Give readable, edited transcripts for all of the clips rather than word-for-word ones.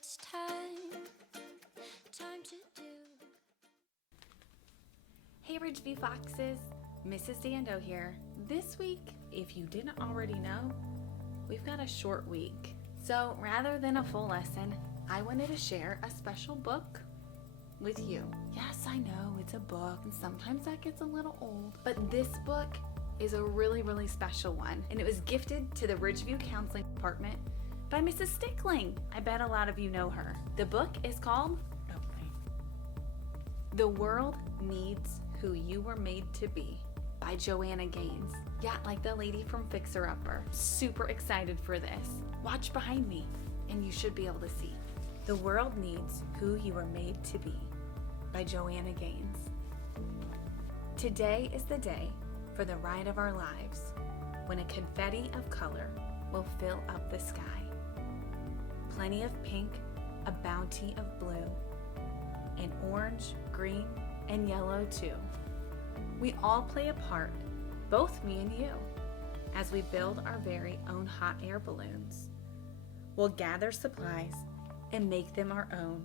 it's time to do. Hey Ridgeview Foxes, Mrs. Dando here. This week, if you didn't already know, we've got a short week. So rather than a full lesson, I wanted to share a special book with you. Yes, I know it's a book and sometimes that gets a little old, but this book is a really, really special one, and it was gifted to the Ridgeview Counseling Department by Mrs. Stickling. I bet a lot of you know her. The book is called The World Needs Who You Were Made to Be by Joanna Gaines. Yeah, like the lady from Fixer Upper. Super excited for this. Watch behind me and you should be able to see. The World Needs Who You Were Made to Be by Joanna Gaines. Today is the day for the ride of our lives, when a confetti of color will fill up the sky. Plenty of pink, a bounty of blue, and orange, green, and yellow too. We all play a part, both me and you, as we build our very own hot air balloons. We'll gather supplies and make them our own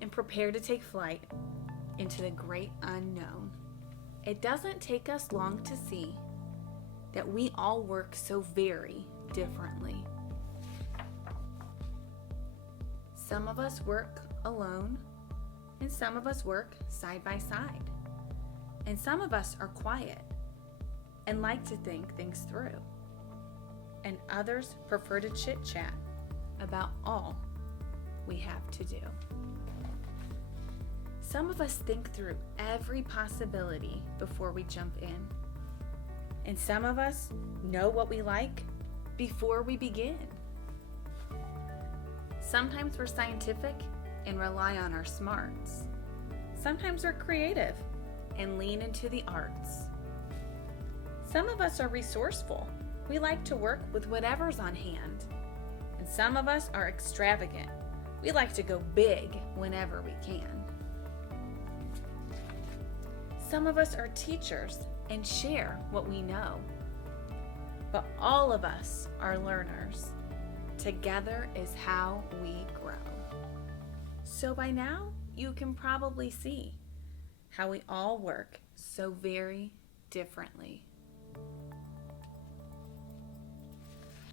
and prepare to take flight into the great unknown. It doesn't take us long to see that we all work so very differently. Some of us work alone, and some of us work side by side. And some of us are quiet and like to think things through. And others prefer to chit-chat about all we have to do. Some of us think through every possibility before we jump in. And some of us know what we like before we begin. Sometimes we're scientific and rely on our smarts. Sometimes we're creative and lean into the arts. Some of us are resourceful. We like to work with whatever's on hand. And some of us are extravagant. We like to go big whenever we can. Some of us are teachers and share what we know. But all of us are learners. Together is how we grow. So by now, you can probably see how we all work so very differently.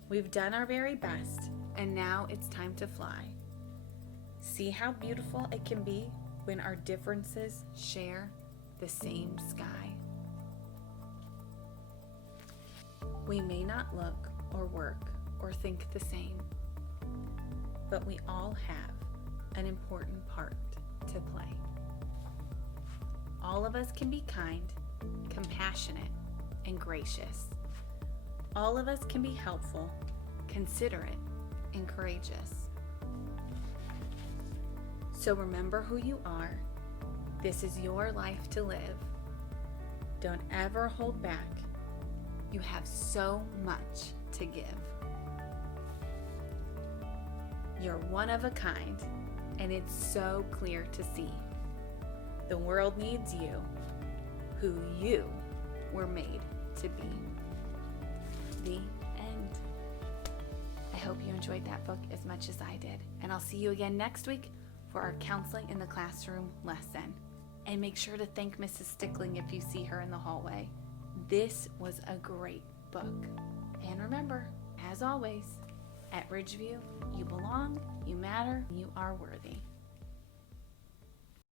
We've done our very best, and now it's time to fly. See how beautiful it can be when our differences share the same sky. We may not look or work or think the same, but we all have an important part to play. All of us can be kind, compassionate, and gracious. All of us can be helpful, considerate, and courageous. So remember who you are. This is your life to live. Don't ever hold back. You have so much to give. You're one of a kind, and it's so clear to see. The world needs you, who you were made to be. The end. I hope you enjoyed that book as much as I did, and I'll see you again next week for our Counseling in the Classroom lesson. And make sure to thank Mrs. Stickling if you see her in the hallway. This was a great book. And remember, as always, at Ridgeview, you belong, you matter, you are worthy.